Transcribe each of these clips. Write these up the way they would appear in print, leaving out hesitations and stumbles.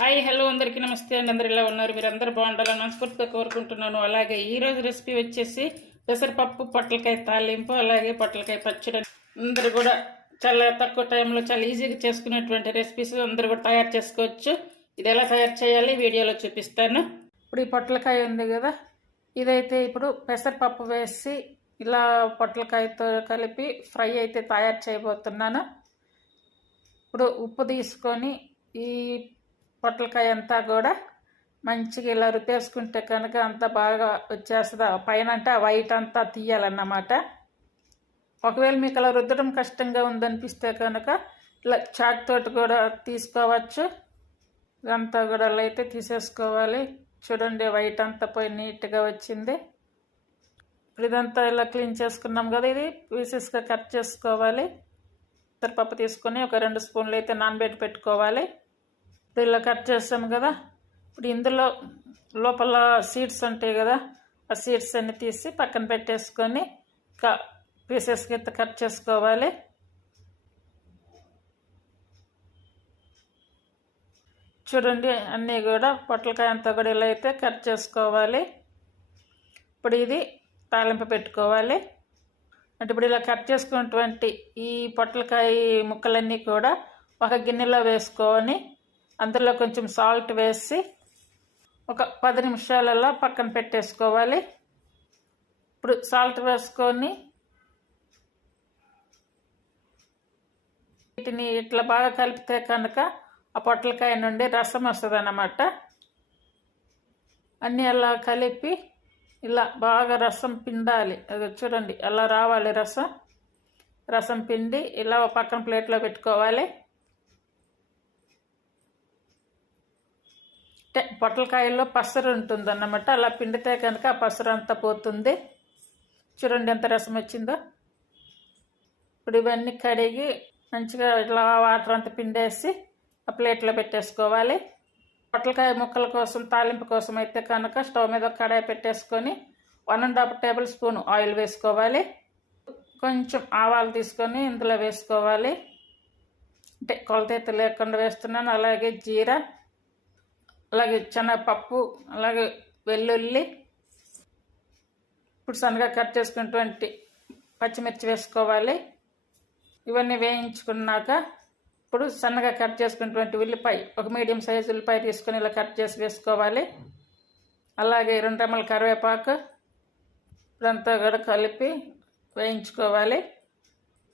Hi hello అందరికీ నమస్తే అండి. అందరు ఇలా ఉన్నారు? మీరు అందరూ బాగుండాలని మనస్ఫూర్తిగా కోరుకుంటున్నాను. అలాగే ఈరోజు రెసిపీ వచ్చేసి పెసరపప్పు పొట్లకాయ తాలింపు, అలాగే పొట్లకాయ పచ్చడి. అందరూ కూడా చాలా తక్కువ టైంలో చాలా ఈజీగా చేసుకునేటువంటి రెసిపీస్ అందరూ కూడా తయారు చేసుకోవచ్చు. ఇది ఎలా తయారు చేయాలి వీడియోలో చూపిస్తాను. ఇప్పుడు ఈ పొట్లకాయ ఉంది కదా, ఇదైతే ఇప్పుడు పెసరపప్పు వేసి ఇలా పొట్లకాయతో కలిపి ఫ్రై అయితే తయారు చేయబోతున్నాను. ఇప్పుడు ఉప్పు తీసుకొని ఈ పొట్లకాయ అంతా కూడా మంచిగా ఇలా రుపేసుకుంటే కనుక అంతా బాగా వచ్చేస్తుంది. పైన అంటే ఆ వైట్ అంతా తీయాలన్నమాట. ఒకవేళ మీకు అలా రుద్దడం కష్టంగా ఉందనిపిస్తే కనుక ఇలా చాక్ తోటి కూడా తీసుకోవచ్చు. ఇదంతా కూడా అలా అయితే తీసేసుకోవాలి. చూడండి, వైట్ అంతా పోయి నీట్గా వచ్చింది. ఇప్పుడు ఇదంతా ఇలా క్లీన్ చేసుకున్నాం కదా, ఇది పీసెస్గా కట్ చేసుకోవాలి. పెసరపప్పు తీసుకొని ఒక 2 స్పూన్లు అయితే నానబెట్టి పెట్టుకోవాలి. ఇప్పుడు ఇలా కట్ చేస్తాము కదా, ఇప్పుడు ఇందులో లోపల సీడ్స్ ఉంటాయి కదా, ఆ సీడ్స్ అన్ని తీసి పక్కన పెట్టేసుకొని పీసెస్కి అయితే కట్ చేసుకోవాలి. చూడండి, అన్నీ కూడా పొట్లకాయ అంతా కూడా ఇలా అయితే కట్ చేసుకోవాలి. ఇప్పుడు ఇది తాలింపు పెట్టుకోవాలి. అంటే ఇప్పుడు ఇలా కట్ చేసుకున్నటువంటి ఈ పొట్లకాయ ముక్కలన్నీ కూడా ఒక గిన్నెలో వేసుకొని అందులో కొంచెం సాల్ట్ వేసి ఒక 10 నిమిషాలలో పక్కన పెట్టేసుకోవాలి. ఇప్పుడు సాల్ట్ వేసుకొని వీటిని ఇట్లా బాగా కలిపితే కనుక ఆ పొట్లకాయ నుండి రసం వస్తుంది అన్నమాట. అన్నీ అలా కలిపి ఇలా బాగా రసం పిండాలి. అది చూడండి, అలా రావాలి రసం పిండి ఇలా పక్కన ప్లేట్లో పెట్టుకోవాలి. పొట్లకాయల్లో పసరు ఉంటుంది అన్నమాట. అలా పిండితే కనుక ఆ పసరు అంతా పోతుంది. చూడండి ఎంత రసం వచ్చిందో. ఇప్పుడు ఇవన్నీ కడిగి మంచిగా ఇట్లా వాటర్ అంతా పిండేసి ఆ ప్లేట్లో పెట్టేసుకోవాలి. పొట్లకాయ ముక్కల కోసం తాలింపు కోసం అయితే కనుక స్టవ్ మీద కడాయి పెట్టేసుకొని 1½ టేబుల్ స్పూన్ ఆయిల్ వేసుకోవాలి. కొంచెం ఆవాలు తీసుకొని ఇందులో వేసుకోవాలి. అంటే కొలత లేకుండా వేస్తున్నాను. అలాగే జీరా, అలాగే శనగపప్పు, అలాగే వెల్లుల్లి, ఇప్పుడు సన్నగా కట్ చేసుకున్నటువంటి పచ్చిమిర్చి వేసుకోవాలి. ఇవన్నీ వేయించుకున్నాక ఇప్పుడు సన్నగా కట్ చేసుకున్నటువంటి ఉల్లిపాయ, ఒక మీడియం సైజు ఉల్లిపాయ తీసుకొని ఇలా కట్ చేసి వేసుకోవాలి. అలాగే 2 రెమ్మల కరివేపాకు ఇదంతా కూడా కలిపి వేయించుకోవాలి.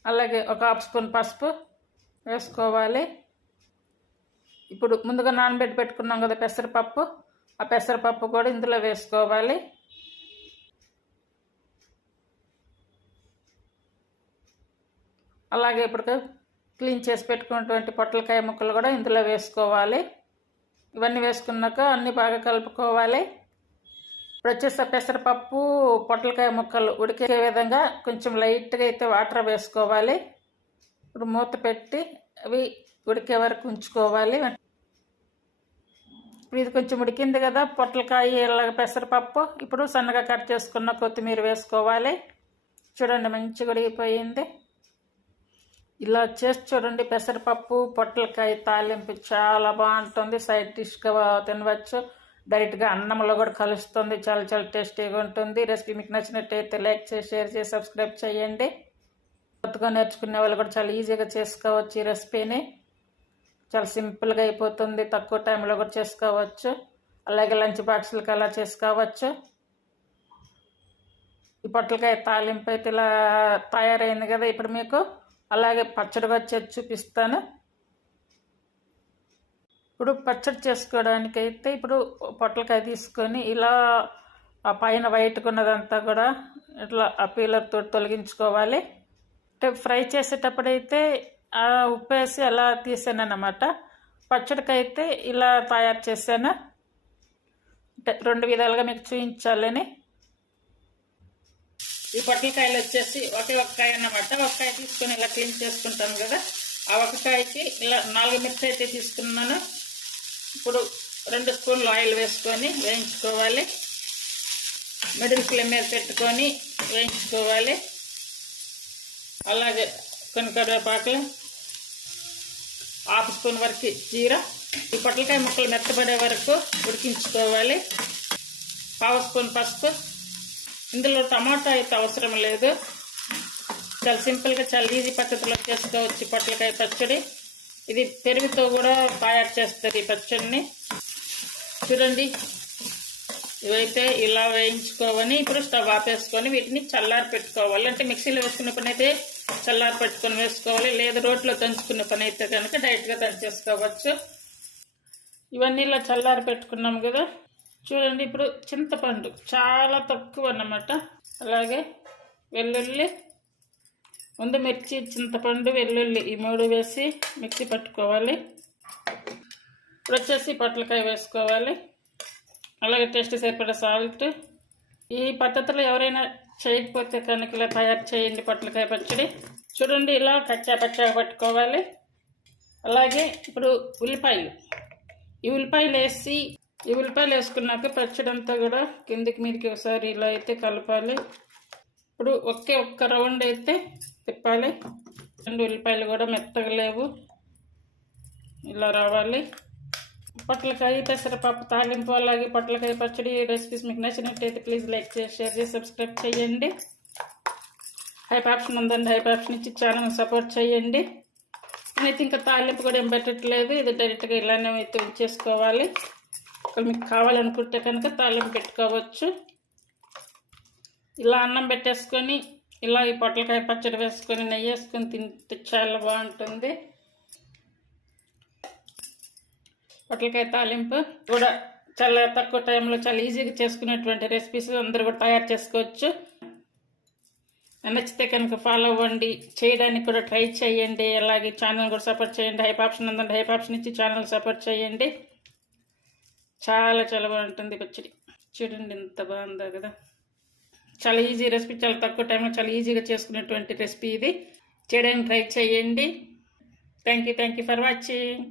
అలాగే ఒక 1/2 స్పూన్ పసుపు వేసుకోవాలి. ఇప్పుడు ముందుగా నానబెట్టి పెట్టుకున్నాం కదా పెసరపప్పు, ఆ పెసరపప్పు కూడా ఇందులో వేసుకోవాలి. అలాగే ఇప్పుడు క్లీన్ చేసి పెట్టుకున్నటువంటి పొట్లకాయ ముక్కలు కూడా ఇందులో వేసుకోవాలి. ఇవన్నీ వేసుకున్నాక అన్నీ బాగా కలుపుకోవాలి. ఇప్పుడు వచ్చేసి పెసరపప్పు పొట్లకాయ ముక్కలు ఉడికే విధంగా కొంచెం లైట్గా అయితే వాటర్ వేసుకోవాలి. ఇప్పుడు మూత పెట్టి అవి ఉడికే వరకు ఉంచుకోవాలి. ఇది కొంచెం ఉడికింది కదా పొట్లకాయ పెసరపప్పు. ఇప్పుడు సన్నగా కట్ చేసుకున్న కొత్తిమీర వేసుకోవాలి. చూడండి, మంచిగా ఉడికిపోయింది. ఇలా చేసి చూడండి, పెసరపప్పు పొట్లకాయ తాలింపు చాలా బాగుంటుంది. సైడ్ డిష్గా తినవచ్చు, డైరెక్ట్గా అన్నంలో కూడా కలుస్తుంది. చాలా చాలా టేస్టీగా ఉంటుంది. రెసిపీ మీకు నచ్చినట్టయితే లైక్ చేసి, షేర్ చేసి, సబ్స్క్రైబ్ చేయండి. కొత్తగా నేర్చుకునే వాళ్ళు కూడా చాలా ఈజీగా చేసుకోవచ్చు ఈ రెసిపీని. చాలా సింపుల్గా అయిపోతుంది, తక్కువ టైంలో కూడా చేసుకోవచ్చు. అలాగే లంచ్ బాక్సులకి అలా చేసుకోవచ్చు. ఈ పొట్లకాయ తాలింపు అయితే ఇలా తయారైంది కదా. ఇప్పుడు మీకు అలాగే పచ్చడి వచ్చేది చూపిస్తాను. ఇప్పుడు పచ్చడి చేసుకోవడానికైతే ఇప్పుడు పొట్లకాయ తీసుకొని ఇలా ఆ పైన వైట్గా ఉన్నదంతా కూడా ఇట్లా ఆ పీలర్తో తొలగించుకోవాలి. అంటే ఫ్రై చేసేటప్పుడైతే ఉప్పు వేసి అలా తీసాను అన్నమాట. పచ్చడికైతే ఇలా తయారు చేశాను. అంటే 2 విధాలుగా మీకు చూపించాలని. ఈ పొట్లకాయలు వచ్చేసి ఒకే కాయ అన్నమాట. ఒక కాయ తీసుకొని ఇలా క్లీన్ చేసుకుంటాను కదా, ఆ ఒక కాయకి ఇలా 4 మిర్చి అయితే తీసుకున్నాను. ఇప్పుడు 2 స్పూన్లు ఆయిల్ వేసుకొని వేయించుకోవాలి. మిడిల్ ఫ్లేమ్ మీద పెట్టుకొని వేయించుకోవాలి. అలాగే కొన్ని కరివేపాకులు, 1/2 స్పూన్ వరకు జీరా, ఈ పొట్లకాయ ముక్కలు మెత్తబడే వరకు ఉడికించుకోవాలి. పావు స్పూన్ పసుపు. ఇందులో టమాటా అయితే అవసరం లేదు. చాలా సింపుల్గా చాలా ఈజీ పద్ధతిలో చేసుకోవచ్చు పొట్లకాయ పచ్చడి. ఇది పెరుగుతో కూడా తయారు చేస్తారు ఈ పచ్చడిని. చూడండి, ఇవైతే ఇలా వేయించుకోవాలి. ఇప్పుడు స్టవ్ ఆపేసుకొని వీటిని చల్లారి పెట్టుకోవాలి. అంటే మిక్సీలో వేసుకునే పని అయితే చల్లారి పెట్టుకొని వేసుకోవాలి, లేదా రోట్లో దంచుకునే పని అయితే కనుక డైరెక్ట్గా దంచేసుకోవచ్చు. ఇవన్నీ ఇలా చల్లారి పెట్టుకున్నాం కదా. చూడండి, ఇప్పుడు చింతపండు చాలా తక్కువ అన్నమాట. అలాగే వెల్లుల్లి, ముందు మిర్చి, చింతపండు, వెల్లుల్లి ఈ 3 వేసి మిక్సీ పట్టుకోవాలి. ఇప్పుడు వచ్చేసి పొట్లకాయ వేసుకోవాలి. అలాగే టేస్ట్ సరిపడా సాల్ట్. ఈ పద్ధతిలో ఎవరైనా చేయకపోతే కనుక ఇలా తయారు చేయండి పొట్లకాయ పచ్చడి. చూడండి, ఇలా కచ్చా పచ్చాగా పట్టుకోవాలి. అలాగే ఇప్పుడు ఉల్లిపాయలు, ఈ ఉల్లిపాయలు వేసుకున్నాక పచ్చడి అంతా కూడా కిందికి మీదకి ఒకసారి ఇలా అయితే కలపాలి. ఇప్పుడు ఒక్క రౌండ్ అయితే తిప్పాలి. 2 ఉల్లిపాయలు కూడా మెత్తగా లేవు, ఇలా రావాలి. పొట్లకాయ పెసరపప్పు తాలింపు అలాగే పొట్లకాయ పచ్చడి రెసిపీస్ మీకు నచ్చినట్టయితే ప్లీజ్ లైక్ చేసి షేర్ చేసి సబ్స్క్రైబ్ చేయండి. హైప్ ఆప్షన్ ఉందండి, హైప్ ఆప్షన్ ఇచ్చి ఛానల్ సపోర్ట్ చేయండి. నేనైతే ఇంకా తాలింపు కూడా ఏం పెట్టట్లేదు, ఇది డైరెక్ట్గా ఇలానే అయితే ఉంచేసుకోవాలి. మీకు కావాలనుకుంటే కనుక తాలింపు పెట్టుకోవచ్చు. ఇలా అన్నం పెట్టేసుకొని ఇలా ఈ పొట్లకాయ పచ్చడి వేసుకొని నెయ్యి వేసుకొని తింటే చాలా బాగుంటుంది. పొట్లకాయ తాలింపు కూడా చాలా తక్కువ టైంలో చాలా ఈజీగా చేసుకునేటువంటి రెసిపీస్ అందరూ కూడా తయారు చేసుకోవచ్చు. నచ్చితే కనుక ఫాలో అవ్వండి, చేయడానికి కూడా ట్రై చేయండి. అలాగే ఛానల్ కూడా సపోర్ట్ చేయండి. హైప్ ఆప్షన్ ఉందండి, హైప్ ఆప్షన్ ఇచ్చి ఛానల్ సపోర్ట్ చేయండి. చాలా చాలా బాగుంటుంది పచ్చడి. చూడండి ఎంత బాగుందో కదా. చాలా ఈజీ రెసిపీ, చాలా తక్కువ టైంలో చాలా ఈజీగా చేసుకునేటువంటి రెసిపీ ఇది. చేయడానికి ట్రై చేయండి. Thank you for watching.